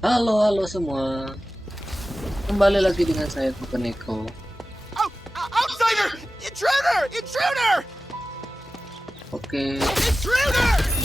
Halo, halo semua. Kembali lagi dengan saya Neko. Oh, outsider! Intruder! Intruder! Oke, Intruder!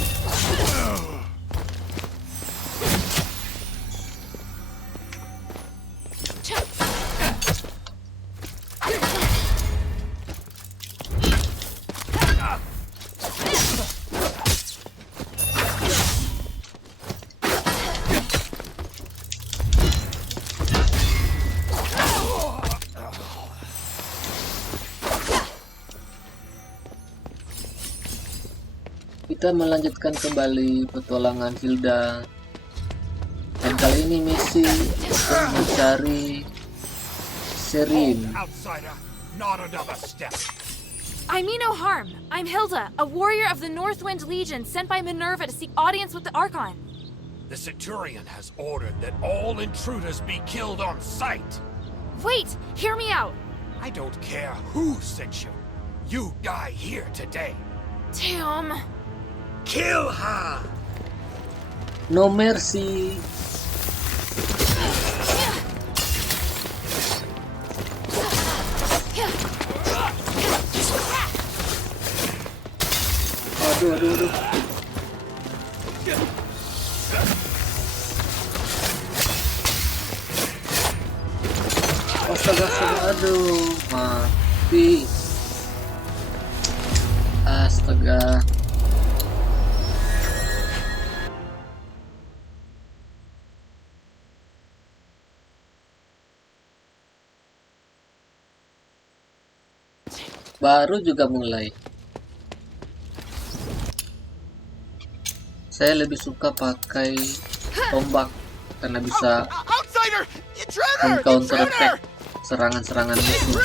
kita melanjutkan kembali petualangan Hilda. Dan kali ini misi untuk mencari Serin. Outsider, not another step. I mean no harm. I'm Hilda, a warrior of the Northwind Legion sent by Minerva to seek audience with the Archon. The Centurion has ordered that all intruders be killed on sight. Wait, hear me out. I don't care who sent you. You die here today. Damn. Kill her! No mercy. Aduh. Astaga, aduh, mati. Astaga. Baru juga mulai. Saya lebih suka pakai tombak karena bisa Outsider! Intruder! meng-counter Intruder! attack serangan-serangan musuh.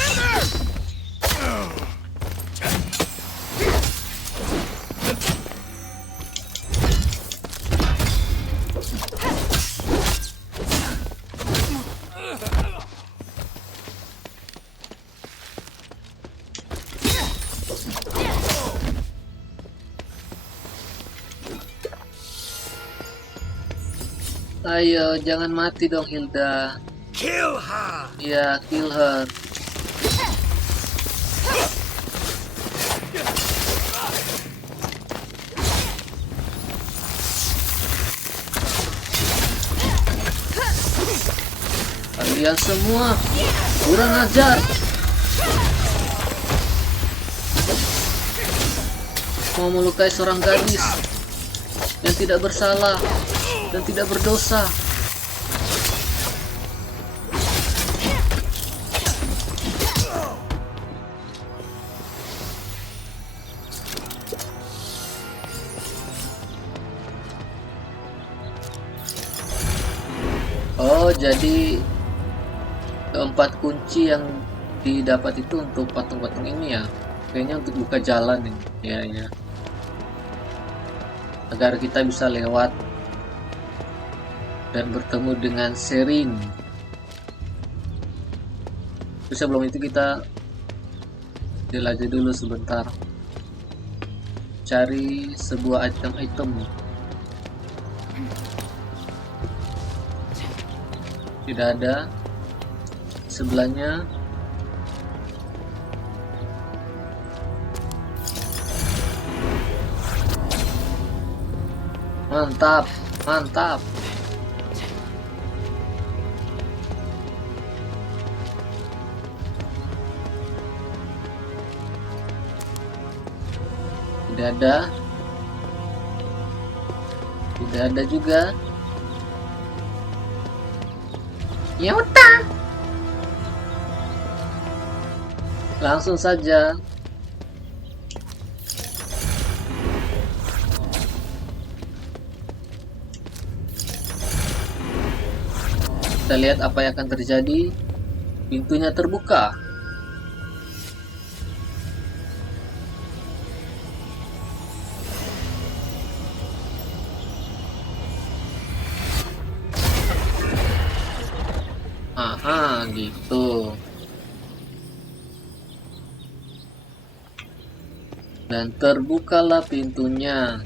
Ayo, jangan mati dong Hilda. Kill her! Ya, kill her. Kalian semua kurang ajar. Mau melukai seorang gadis yang tidak bersalah dan tidak berdosa. Oh, jadi keempat kunci yang didapat itu untuk patung-patung ini ya. Kayaknya untuk buka jalan ini. Ya. Agar kita bisa lewat dan bertemu dengan Serin. Terus sebelum itu kita jelajah dulu sebentar. Cari sebuah item-item. Tidak ada. Sebelahnya mantap. Tidak ada juga. Ya udah, langsung saja. Kita lihat apa yang akan terjadi. Pintunya terbuka. Aha, gitu. Dan terbukalah pintunya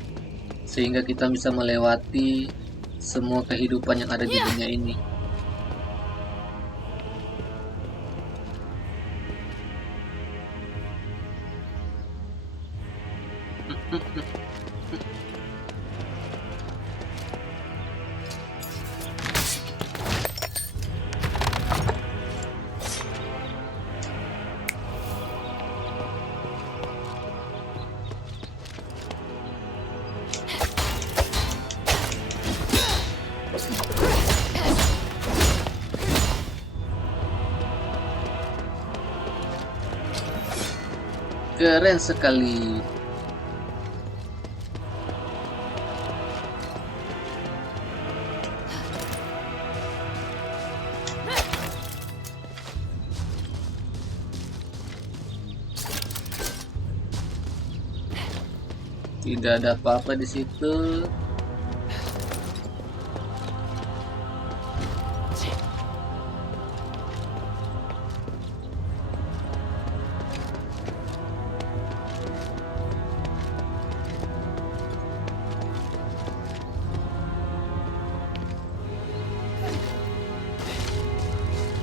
sehingga kita bisa melewati semua kehidupan yang ada di dunia ini. Keren sekali. Tidak ada apa-apa di situ.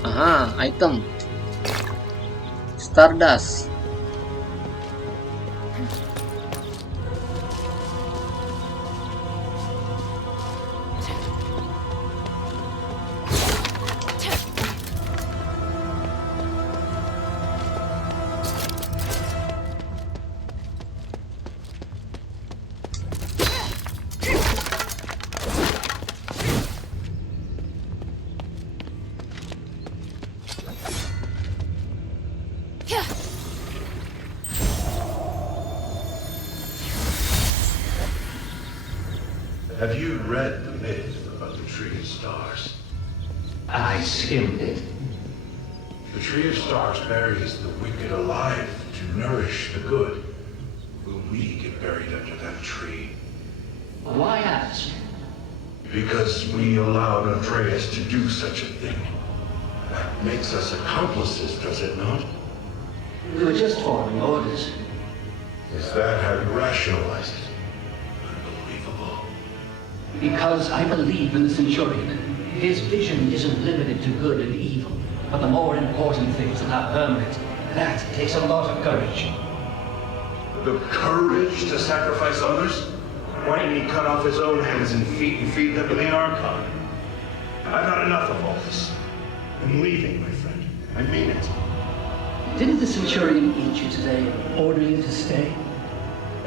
Aha, item Stardust. Have you read the myth about the Tree of Stars? I skimmed it. The Tree of Stars buries the wicked alive to nourish the good. Will we get buried under that tree? Why ask? Because we allowed Andreas to do such a thing. That makes us accomplices, does it not? We were just following orders. Is that how you rationalize it? Unbelievable. Because I believe in the Centurion. His vision isn't limited to good and evil, but the more important things that are permanent. That takes a lot of courage. The courage to sacrifice others? Why didn't he cut off his own hands and feet and feed them to the Archon? I've had enough of all this. I'm leaving, my friend. I mean it. Didn't the Centurion eat you today and order you to stay?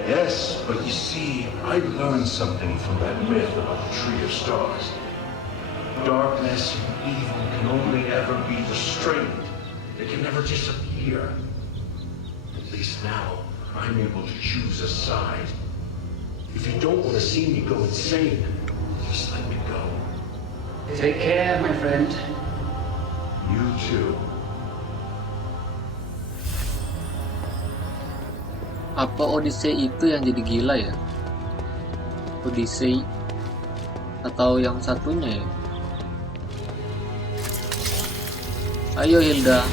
Yes, but you see, I learned something from that myth about the Tree of Stars. Darkness and evil can only ever be restrained. It can never disappear. At least now, I'm able to choose a side. If you don't want to see me go insane, just let me go. Take care, my friend. You too. Apa Odyssey itu yang jadi gila ya? Odyssey atau yang satunya ya? Ayo Hilda,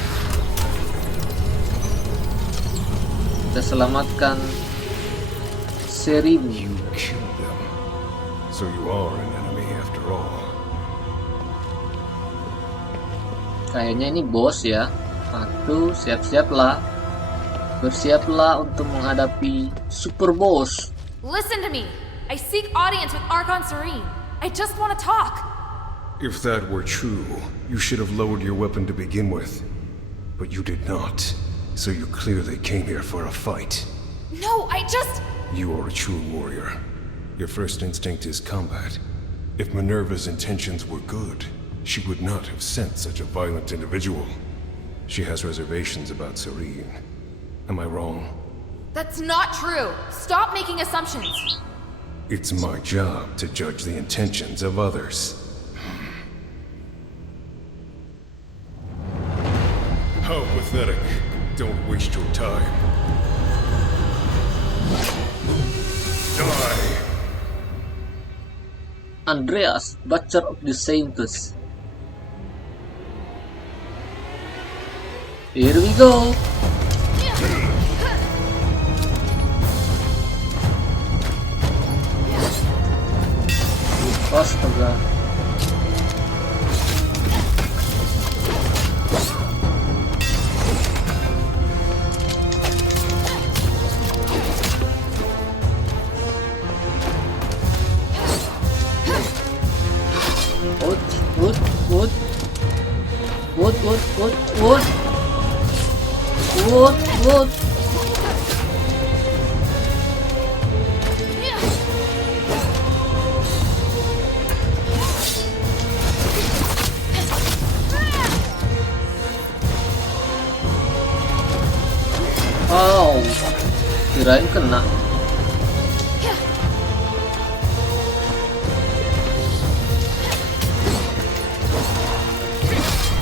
kita selamatkan seribu. You killed them. So you are an enemy after all. Kayaknya ini bos ya. Satu, siap-siaplah. Bersiaplah untuk menghadapi super boss. Listen to me. I seek audience with Archon Serene. I just want to talk. If that were true, you should have lowered your weapon to begin with. But you did not. So you clearly came here for a fight. No, I just... You are a true warrior. Your first instinct is combat. If Minerva's intentions were good, she would not have sent such a violent individual. She has reservations about Serene. Am I wrong? That's not true. Stop making assumptions. It's my job to judge the intentions of others. How pathetic. Don't waste your time. Die! Andreas, Butcher of the Saintess. Here we go. Astaga. Wood, wood, wood. Wood, wood, wood, wood. Wood, wood. Oh, kirain kena.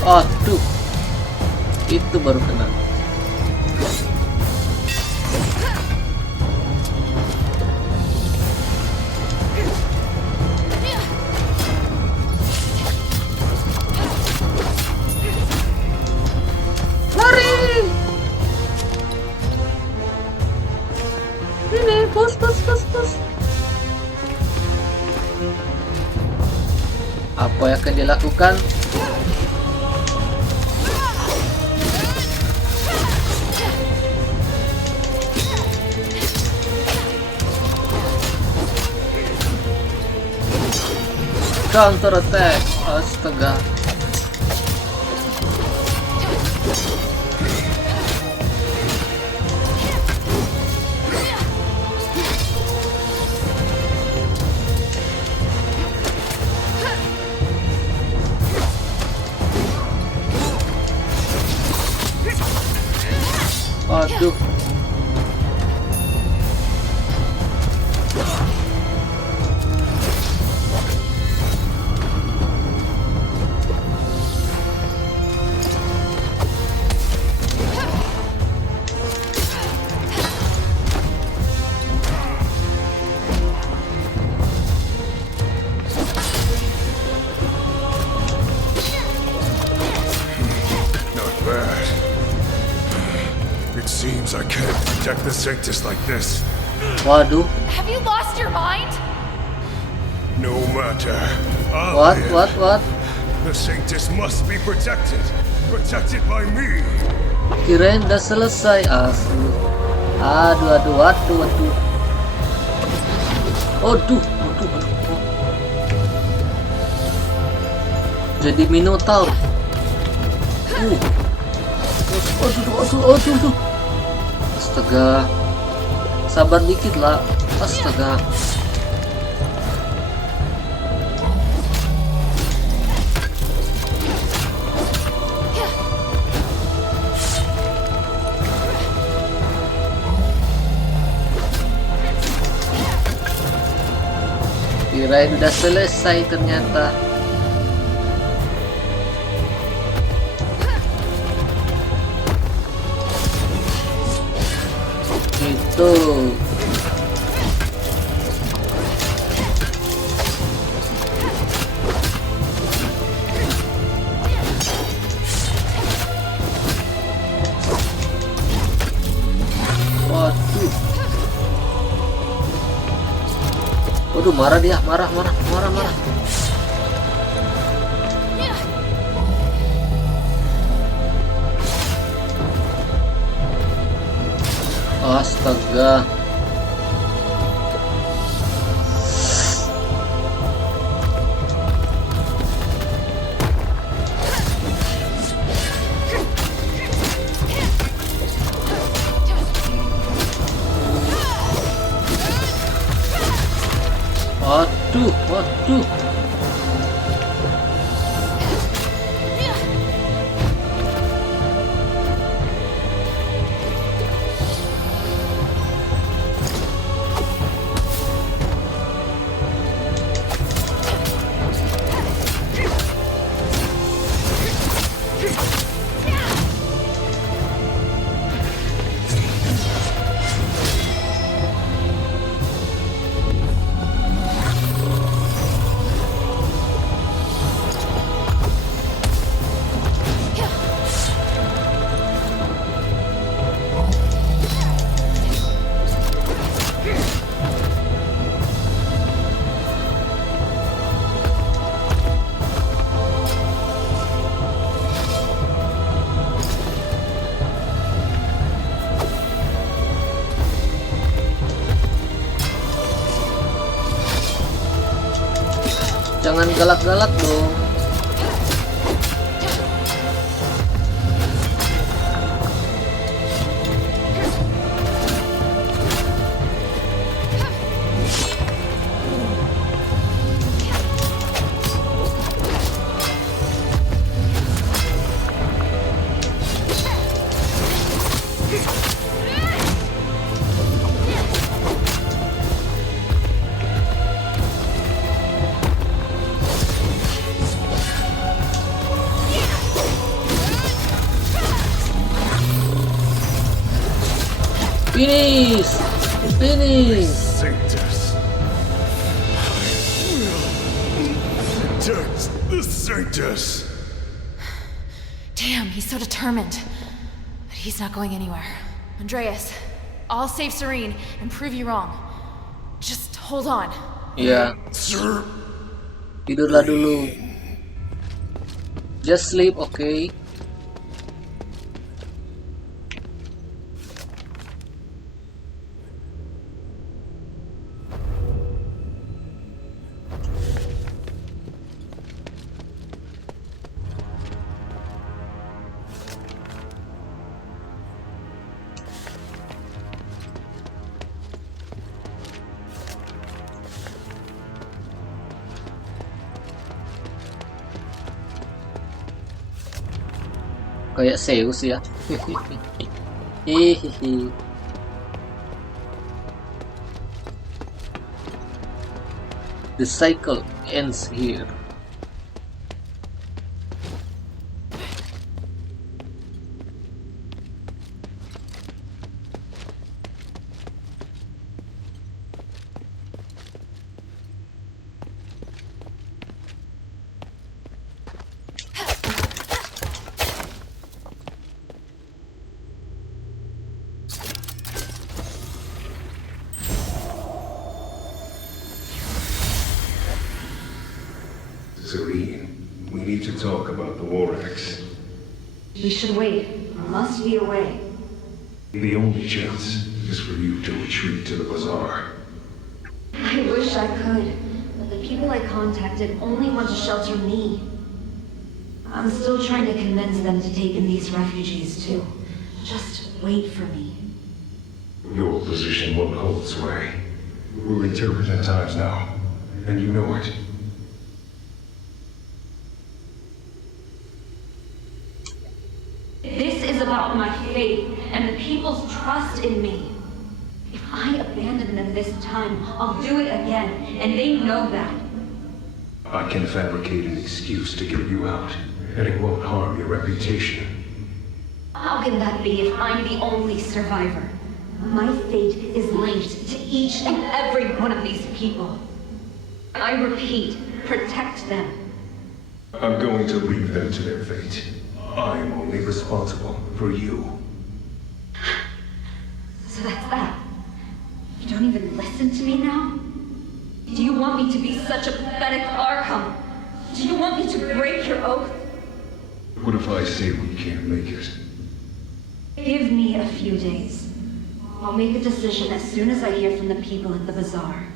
Aduh, itu baru kena. Lari! Ini, bos. Apa yang akan dilakukan? Counter attack, astaga. Aduh. Not bad. It seems I can't protect the Saintess like this. Waduh. Have you lost your mind? No matter. What? The Saintess must be protected. Protected by me. Kirain udah selesai, asu. Aduh. Aduh. Jadi Minotaur. Aduh. Astaga. Sabar dikit lah. Astaga. Kirain udah selesai ternyata. Gitu. Waduh. Waduh, marah dia, marah. Astaga. Waduh. Jangan galak-galak dong. Finish! Finish! Saintess. I will protect the Saintess. Damn, he's so determined. But he's not going anywhere. Andreas, I'll save Serene and prove you wrong. Just hold on. Ya, Sir. tidurlah dulu. Just sleep, okay? Kayak Zeus ya. Hihihi. The cycle ends here. Serene, we need to talk about the war axe. We should wait. There must be a way. The only chance is for you to retreat to the bazaar. I wish I could, but the people I contacted only want to shelter me. I'm still trying to convince them to take in these refugees too. Just wait for me. Your position won't hold sway. We're in turbulent times now, and you know it. This is about my faith and the people's trust in me. If I abandon them this time, I'll do it again, and they know that. I can fabricate an excuse to get you out, and it won't harm your reputation. How can that be if I'm the only survivor? My fate is linked to each and every one of these people. I repeat, protect them. I'm going to leave them to their fate. I'm only responsible for you. So that's that. You don't even listen to me now? Do you want me to be such a pathetic Arkham? Do you want me to break your oath? What if I say we can't make it? Give me a few days. I'll make a decision as soon as I hear from the people at the bazaar.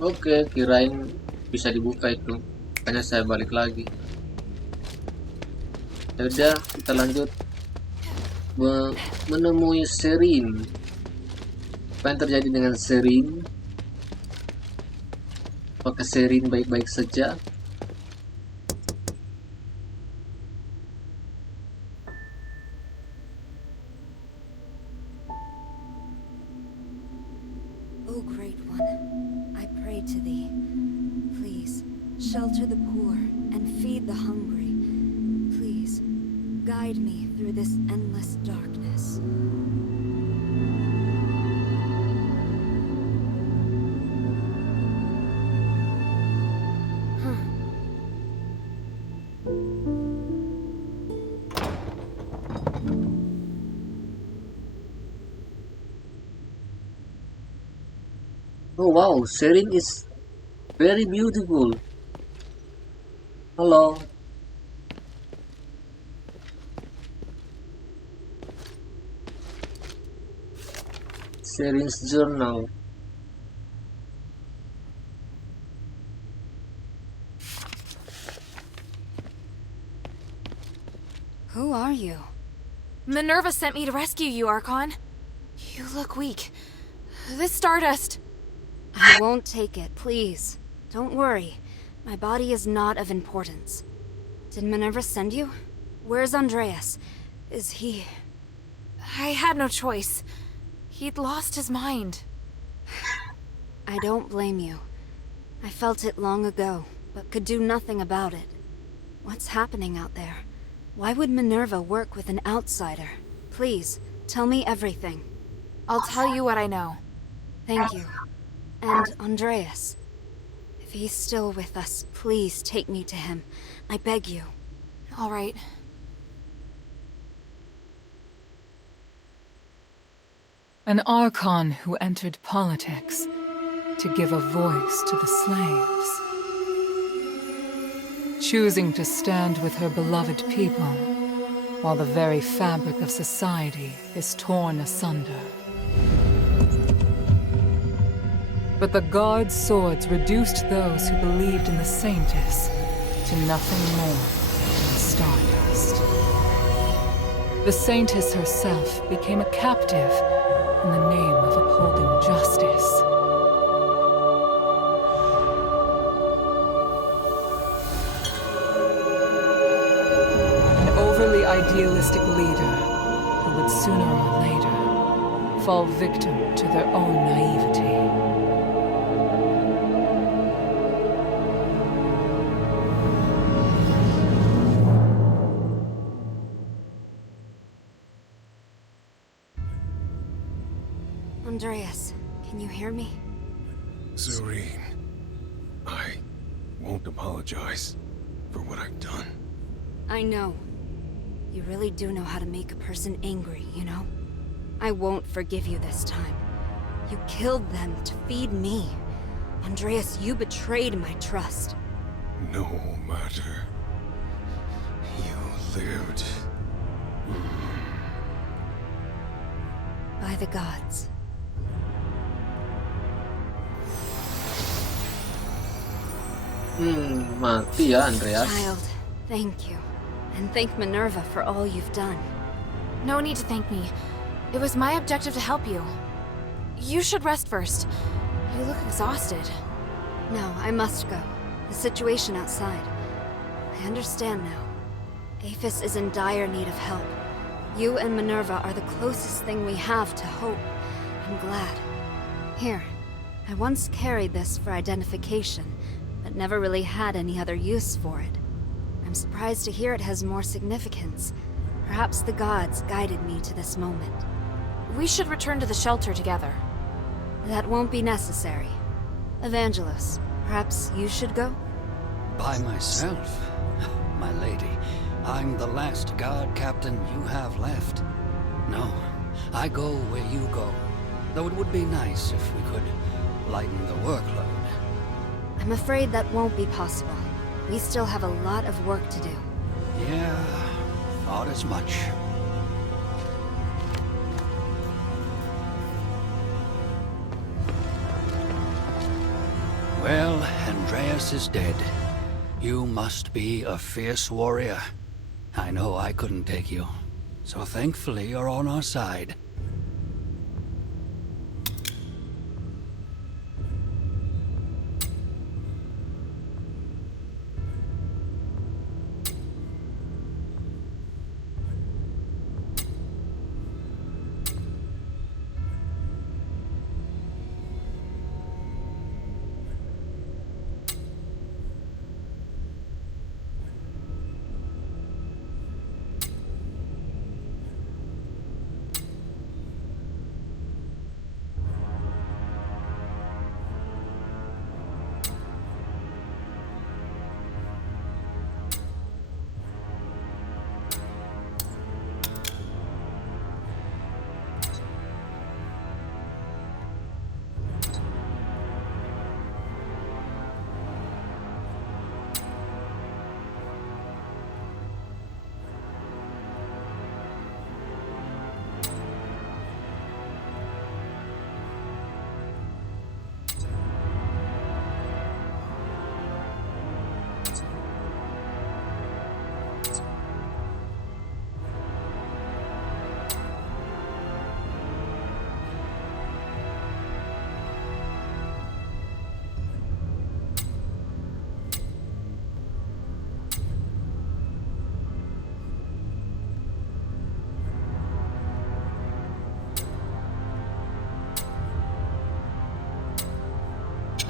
Oke, kirain bisa dibuka itu. Makanya saya balik lagi. Ya udah, kita lanjut menemui Serene. Apa yang terjadi dengan Serene? Apakah Serene baik-baik saja? O Great One, I pray to thee. Please, shelter the poor, and feed the hungry. Please, guide me through this endless darkness. Oh wow, sharing is very beautiful. Hello. Sharing's journal. Who are you? Minerva sent me to rescue you, Archon. You look weak. This stardust... I won't take it, please. Don't worry. My body is not of importance. Did Minerva send you? Where's Andreas? Is he... I had no choice. He'd lost his mind. I don't blame you. I felt it long ago, but could do nothing about it. What's happening out there? Why would Minerva work with an outsider? Please, tell me everything. I'll tell you what I know. Thank you. And Andreas. If he's still with us, please take me to him. I beg you. All right. An Archon who entered politics to give a voice to the slaves. Choosing to stand with her beloved people while the very fabric of society is torn asunder. But the Guard's swords reduced those who believed in the Saintess to nothing more than stardust. The Saintess herself became a captive in the name of upholding justice. An overly idealistic leader who would sooner or later fall victim to their own naivety. Andreas, can you hear me? Serene, I won't apologize for what I've done. I know. You really do know how to make a person angry, you know? I won't forgive you this time. You killed them to feed me. Andreas, you betrayed my trust. No matter. You lived. By the gods. Mati ya Andreas. Child, thank you. And thank Minerva for all you've done. No need to thank me. It was my objective to help you. You should rest first. You look exhausted. No, I must go. The situation outside. I understand now. Aphis is in dire need of help. You and Minerva are the closest thing we have to hope. I'm glad. Here, I once carried this for identification, but never really had any other use for it. I'm surprised to hear it has more significance. Perhaps the gods guided me to this moment. We should return to the shelter together. That won't be necessary. Evangelos, perhaps you should go? By myself? My lady, I'm the last guard captain you have left. No, I go where you go. Though it would be nice if we could lighten the workload. I'm afraid that won't be possible. We still have a lot of work to do. Yeah, thought as much. Well, Andreas is dead. You must be a fierce warrior. I know I couldn't take you. So thankfully you're on our side.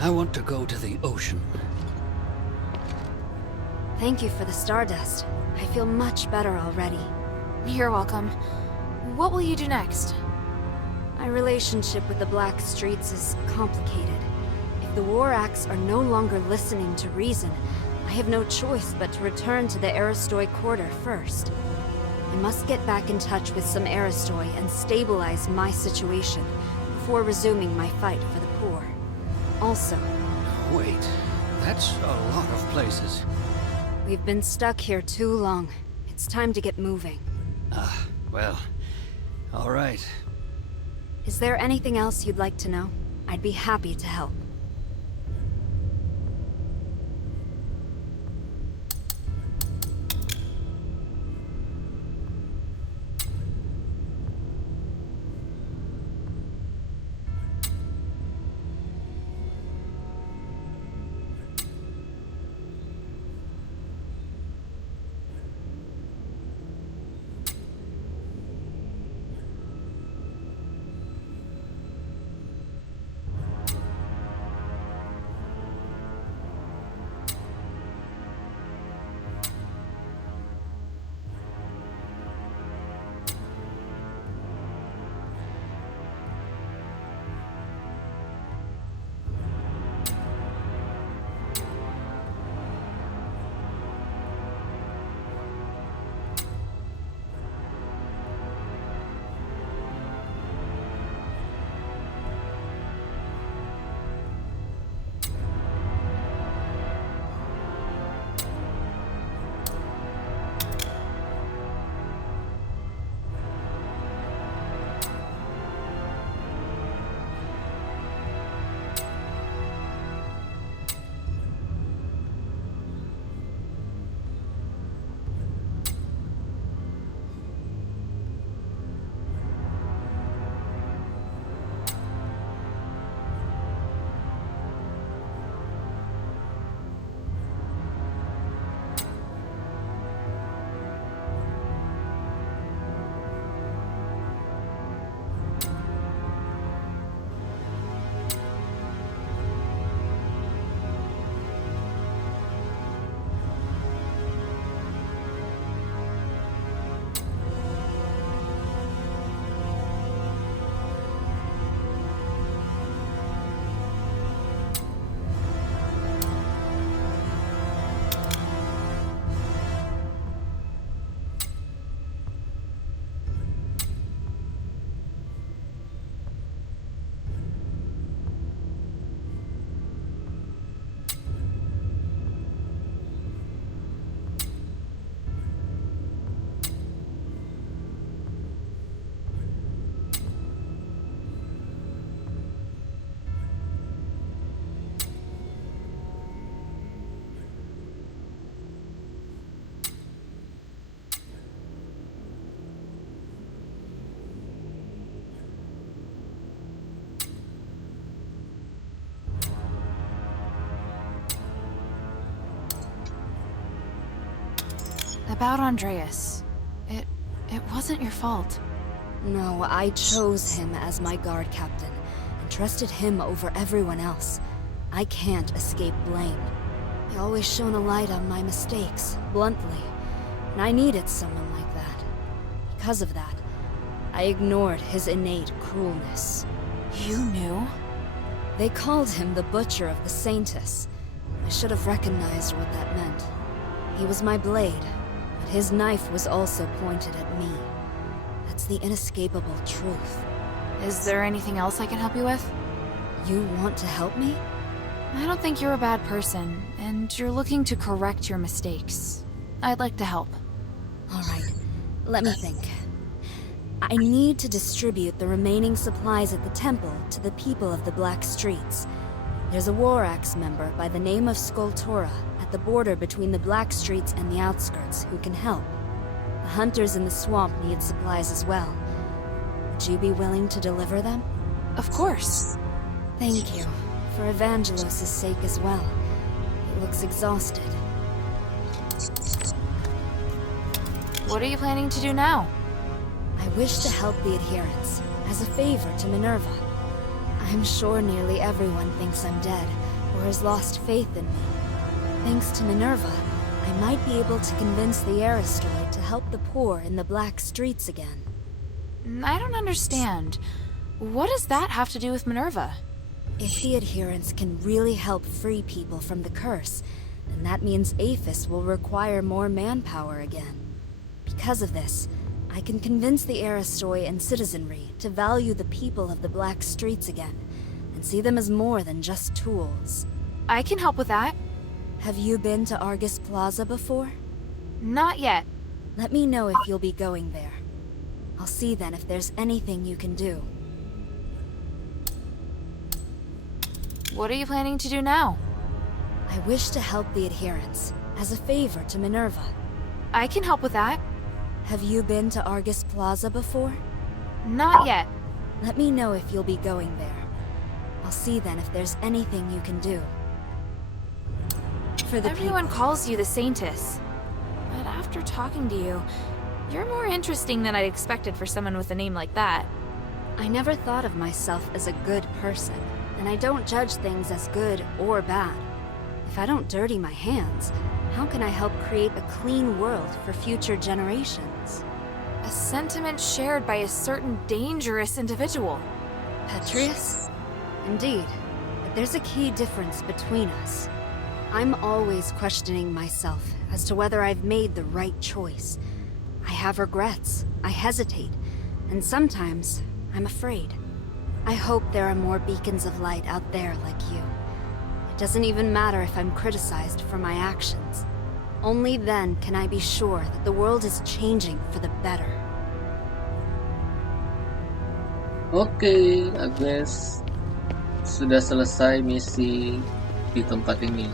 I want to go to the ocean. Thank you for the stardust. I feel much better already. You're welcome. What will you do next? My relationship with the Black Streets is complicated. If the War Acts are no longer listening to reason, I have no choice but to return to the Aristoi Quarter first. I must get back in touch with some Aristoi and stabilize my situation before resuming my fight for the poor. Also, Wait, that's a lot of places. we've been stuck here too long. It's time to get moving. Well, all right. Is there anything else you'd like to know? I'd be happy to help. About Andreas. It wasn't your fault. No, I chose him as my guard captain, and trusted him over everyone else. I can't escape blame. He always shone a light on my mistakes, bluntly, and I needed someone like that. Because of that, I ignored his innate cruelness. You knew? They called him the Butcher of the Saintess. I should have recognized what that meant. He was my blade, but his knife was also pointed at me. That's the inescapable truth. Is there anything else I can help you with? You want to help me? I don't think you're a bad person, and you're looking to correct your mistakes. I'd like to help. Alright, let me think. I need to distribute the remaining supplies at the temple to the people of the Black Streets. There's a War Axe member by the name of Skultora at the border between the Black Streets and the outskirts who can help. The hunters in the swamp need supplies as well. Would you be willing to deliver them? Of course. Thank you. For Evangelos' sake as well. He looks exhausted. What are you planning to do now? I wish to help the adherents, as a favor to Minerva. I'm sure nearly everyone thinks I'm dead, or has lost faith in me. Thanks to Minerva, I might be able to convince the Asteroid to help the poor in the black streets again. I don't understand. What does that have to do with Minerva? If the adherents can really help free people from the curse, then that means Aphis will require more manpower again. Because of this, I can convince the Aristoi and citizenry to value the people of the black streets again, and see them as more than just tools. I can help with that. Have you been to Argus Plaza before? Not yet. Let me know if you'll be going there. I'll see then if there's anything you can do. What are you planning to do now? I wish to help the adherents, as a favor to Minerva. I can help with that. Have you been to Argus Plaza before? Not yet. Let me know if you'll be going there. I'll see then if there's anything you can do. For the Everyone calls you the Saintess. But after talking to you, you're more interesting than I'd expected for someone with a name like that. I never thought of myself as a good person, and I don't judge things as good or bad. If I don't dirty my hands, how can I help create a clean world for future generations? A sentiment shared by a certain dangerous individual. Petrius? Indeed, but there's a key difference between us. I'm always questioning myself as to whether I've made the right choice. I have regrets, I hesitate, and sometimes I'm afraid. I hope there are more beacons of light out there like you. It doesn't even matter if I'm criticized for my actions. Only then can I be sure that the world is changing for the better. Oke, Agnes. Sudah selesai misi di tempat ini.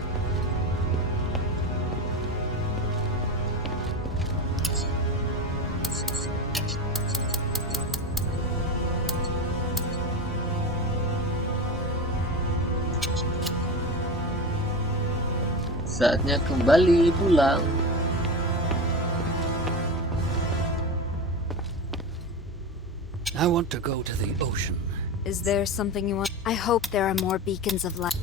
Saatnya kembali pulang. I want to go to the ocean. Is there something you want? I hope there are more beacons of light.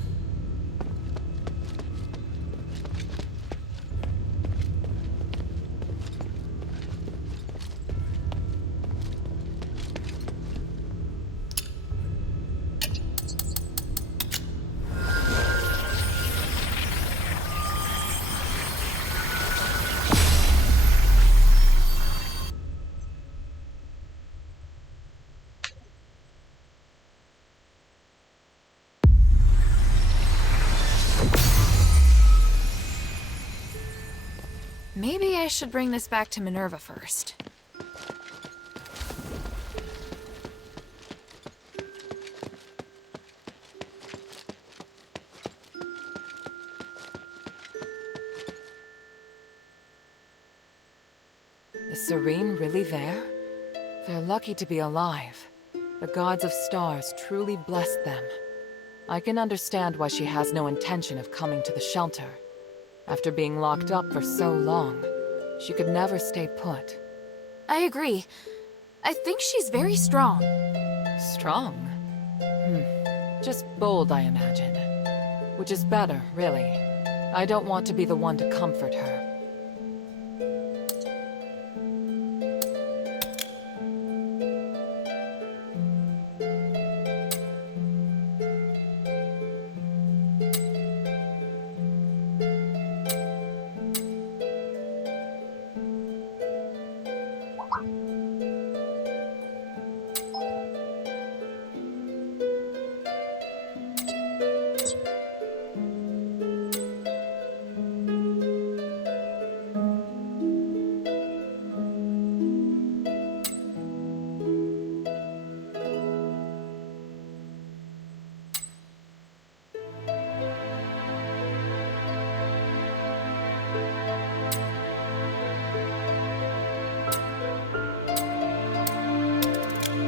Maybe I should bring this back to Minerva first. Is Serene really there? They're lucky to be alive. The gods of stars truly blessed them. I can understand why she has no intention of coming to the shelter. After being locked up for so long, she could never stay put. I agree. I think she's very strong. Strong? Just bold, I imagine. Which is better, really. I don't want to be the one to comfort her.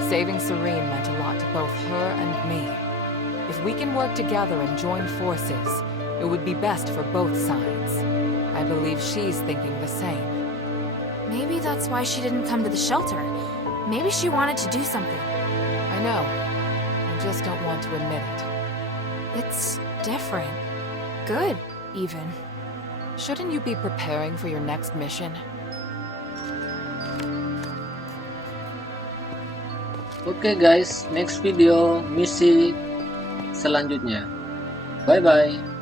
Saving Serene meant a lot to both her and me. If we can work together and join forces, it would be best for both sides. I believe she's thinking the same. Maybe that's why she didn't come to the shelter. Maybe she wanted to do something. I know. I just don't want to admit it. It's different. good, even. Shouldn't you be preparing for your next mission? Oke guys, next video misi selanjutnya. Bye bye.